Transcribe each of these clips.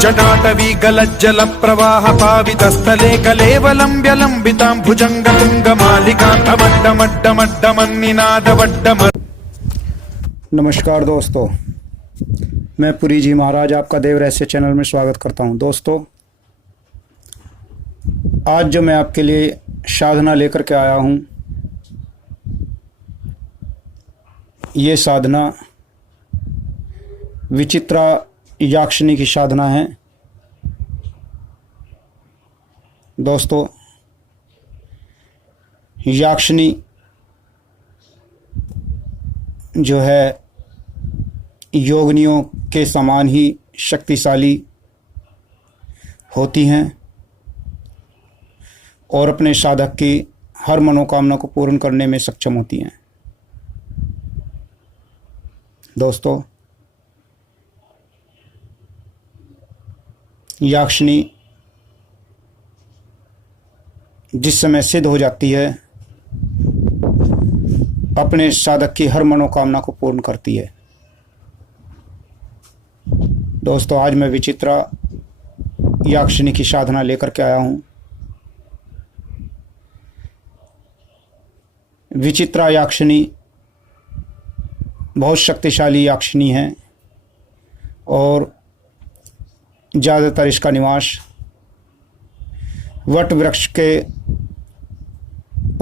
जटाटवी गलज्जल प्रवाह पावितस्थले कलेवलम्ब्य लम्बिताम्बुजङ्ग तुङ्गमालिकान्तमड्डमड्डमड्डमन्निनादवड्डम। नमस्कार दोस्तों, मैं पुरी जी महाराज आपका देव रहस्य चैनल में स्वागत करता हूं। दोस्तों, आज जो मैं आपके लिए साधना लेकर के आया हूं, ये साधना विचित्रा याक्षिणी की साधना है। दोस्तों, याक्षिणी जो है योगिनियों के समान ही शक्तिशाली होती हैं और अपने साधक की हर मनोकामना को पूर्ण करने में सक्षम होती हैं। दोस्तों, याक्षिणी जिस समय सिद्ध हो जाती है, अपने साधक की हर मनोकामना को पूर्ण करती है। दोस्तों, आज मैं विचित्रा याक्षिणी की साधना लेकर के आया हूँ। विचित्रा याक्षिणी बहुत शक्तिशाली याक्षिणी है और ज़्यादातर इसका निवास वट वृक्ष के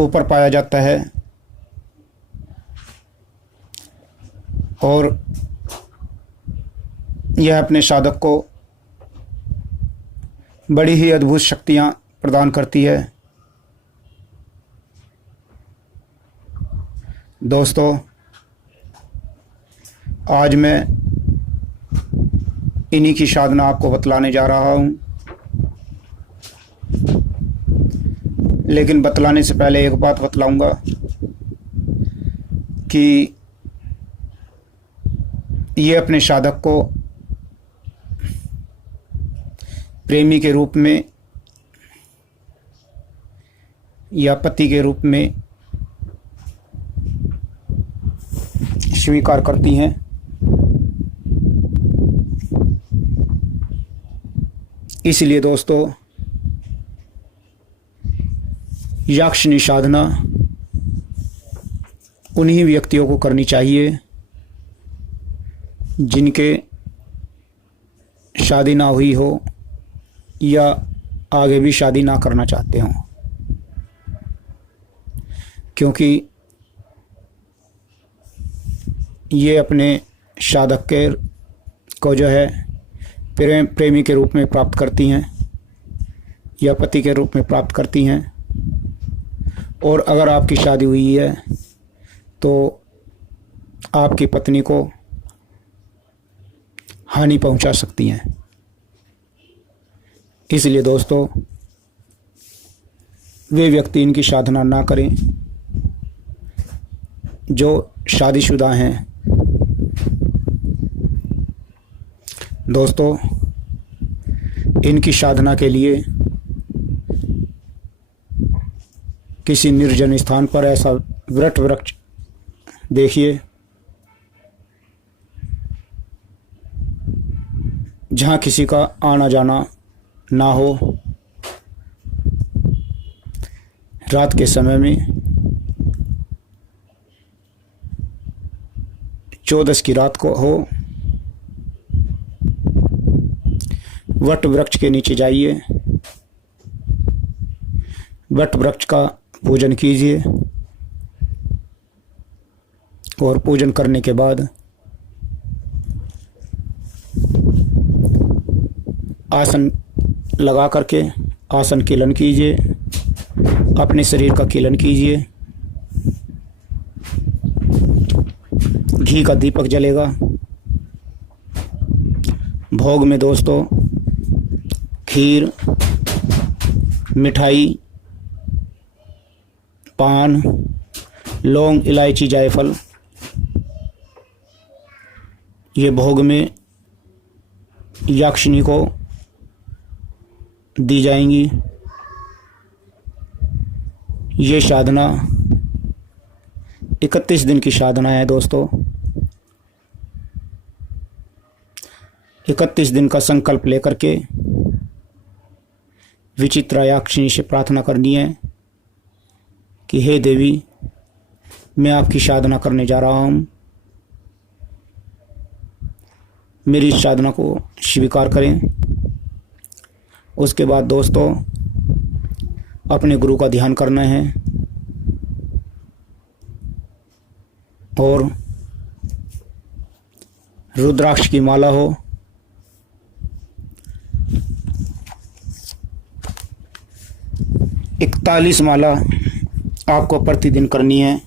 ऊपर पाया जाता है और यह अपने साधक को बड़ी ही अद्भुत शक्तियाँ प्रदान करती है। दोस्तों, आज मैं इन्हीं की साधना आपको बतलाने जा रहा हूँ, लेकिन बतलाने से पहले एक बात बतलाऊंगा कि ये अपने साधक को प्रेमी के रूप में या पति के रूप में स्वीकार करती हैं। इसलिए दोस्तों, याक्षिणी साधना उन्हीं व्यक्तियों को करनी चाहिए जिनके शादी ना हुई हो या आगे भी शादी ना करना चाहते हों, क्योंकि ये अपने साधक के को जो है प्रेमी के रूप में प्राप्त करती हैं या पति के रूप में प्राप्त करती हैं। और अगर आपकी शादी हुई है तो आपकी पत्नी को हानि पहुंचा सकती हैं। इसलिए दोस्तों, वे व्यक्ति इनकी साधना ना करें जो शादीशुदा हैं। दोस्तों, इनकी साधना के लिए किसी निर्जन स्थान पर ऐसा वट वृक्ष देखिए जहाँ किसी का आना जाना ना हो। रात के समय में 14 की रात को हो, वट वृक्ष के नीचे जाइए, वट वृक्ष का पूजन कीजिए और पूजन करने के बाद आसन लगा करके आसन कीलन कीजिए, अपने शरीर का कीलन कीजिए। घी का दीपक जलेगा। भोग में दोस्तों खीर, मिठाई, पान, लौंग, इलायची, जायफल, ये भोग में याक्षिणी को दी जाएंगी। ये साधना 31 दिन की साधना है दोस्तों। 31 दिन का संकल्प लेकर के विचित्रायाक्षिणी से प्रार्थना करनी है कि हे देवी, मैं आपकी साधना करने जा रहा हूँ, मेरी इस साधना को स्वीकार करें। उसके बाद दोस्तों अपने गुरु का ध्यान करना है और रुद्राक्ष की माला हो, इकतालीस माला आपको प्रतिदिन करनी है।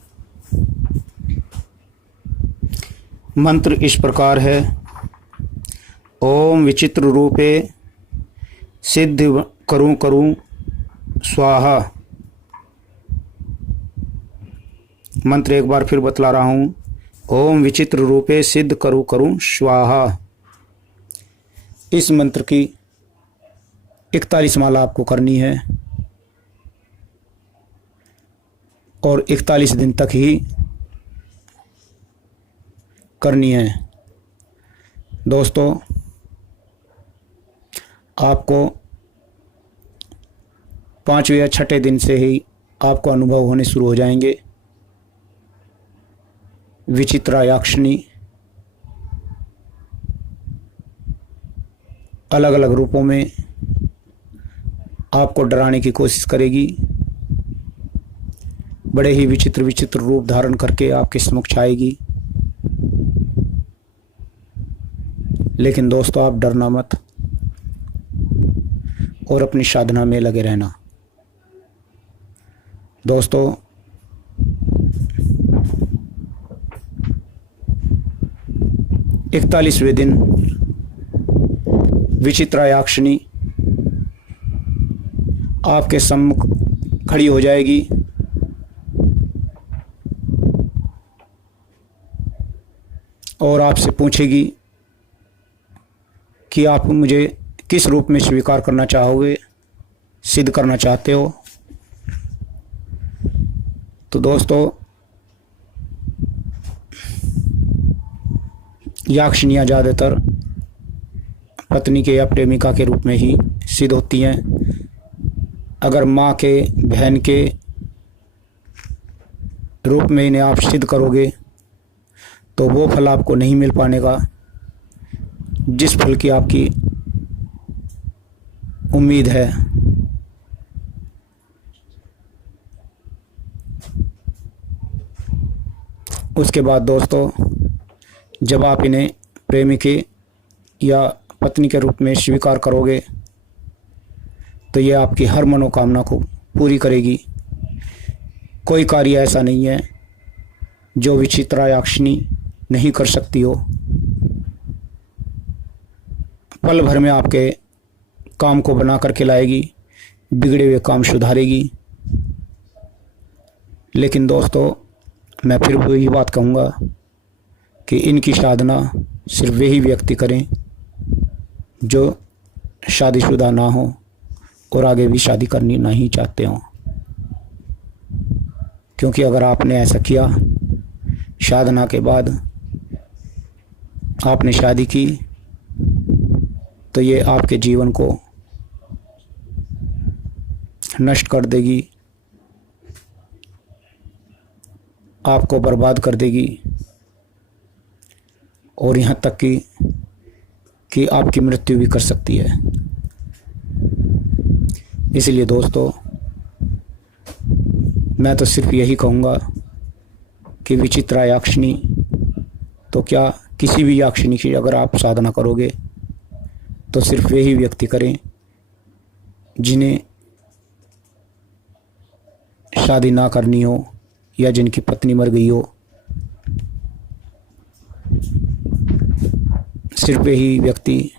मंत्र इस प्रकार है, ओम विचित्र रूपे सिद्ध करूं करूं स्वाहा। मंत्र एक बार फिर बतला रहा हूं, ओम विचित्र रूपे सिद्ध करूं करूं स्वाहा। इस मंत्र की 41 माला आपको करनी है और 41 दिन तक ही करनी है। दोस्तों आपको 5वें या 6ठे दिन से ही आपको अनुभव होने शुरू हो जाएंगे। विचित्रायाक्षिणी अलग अलग रूपों में आपको डराने की कोशिश करेगी। बड़े ही विचित्र विचित्र रूप धारण करके आपके सम्मुख आएगी। लेकिन दोस्तों आप डरना मत और अपनी साधना में लगे रहना। दोस्तों इकतालीसवें दिन विचित्रायाक्षिणी आपके सम्मुख खड़ी हो जाएगी और आपसे पूछेगी कि आप मुझे किस रूप में स्वीकार करना चाहोगे, सिद्ध करना चाहते हो। तो दोस्तों याक्षिणियाँ ज़्यादातर पत्नी के या प्रेमिका के रूप में ही सिद्ध होती हैं। अगर माँ के, बहन के रूप में इन्हें आप सिद्ध करोगे तो वो फल आपको नहीं मिल पाने का जिस फल की आपकी उम्मीद है। उसके बाद दोस्तों जब आप इन्हें प्रेमिके या पत्नी के रूप में स्वीकार करोगे तो ये आपकी हर मनोकामना को पूरी करेगी। कोई कार्य ऐसा नहीं है जो विचित्रायाक्षिणी नहीं कर सकती हो। पल भर में आपके काम को बना करके लाएगी, बिगड़े हुए काम सुधारेगी। लेकिन दोस्तों मैं फिर वही बात कहूँगा कि इनकी साधना सिर्फ वही व्यक्ति करें जो शादीशुदा ना हो और आगे भी शादी करनी नहीं चाहते हों। क्योंकि अगर आपने ऐसा किया, साधना के बाद आपने शादी की, तो ये आपके जीवन को नष्ट कर देगी, आपको बर्बाद कर देगी और यहाँ तक कि आपकी मृत्यु भी कर सकती है। इसलिए दोस्तों मैं तो सिर्फ यही कहूँगा कि विचित्रायाक्षिणी तो क्या किसी भी याक्षिणी की अगर आप साधना करोगे तो सिर्फ वही व्यक्ति करें जिन्हें शादी ना करनी हो या जिनकी पत्नी मर गई हो। सिर्फ वही व्यक्ति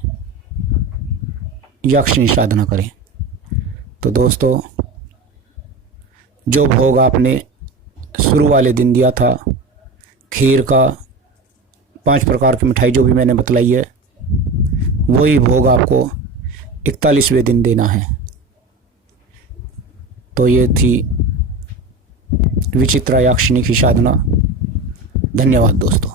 याक्षिणी साधना करें। तो दोस्तों जो भोग आपने शुरू वाले दिन दिया था, खीर का, 5 प्रकार की मिठाई जो भी मैंने बतलाई है, वही भोग आपको 41वें दिन देना है। तो ये थी विचित्रायाक्षिणी की साधना। धन्यवाद दोस्तों।